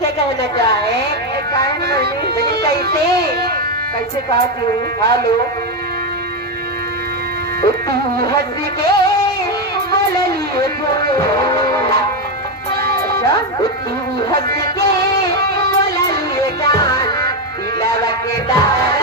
क्या कहना चाहे? लेकिन कैसे कैसे कहती हूँ? हेलो तू हंस के बोल लिए तू हंस के बोल लिए जान दिलवा के दार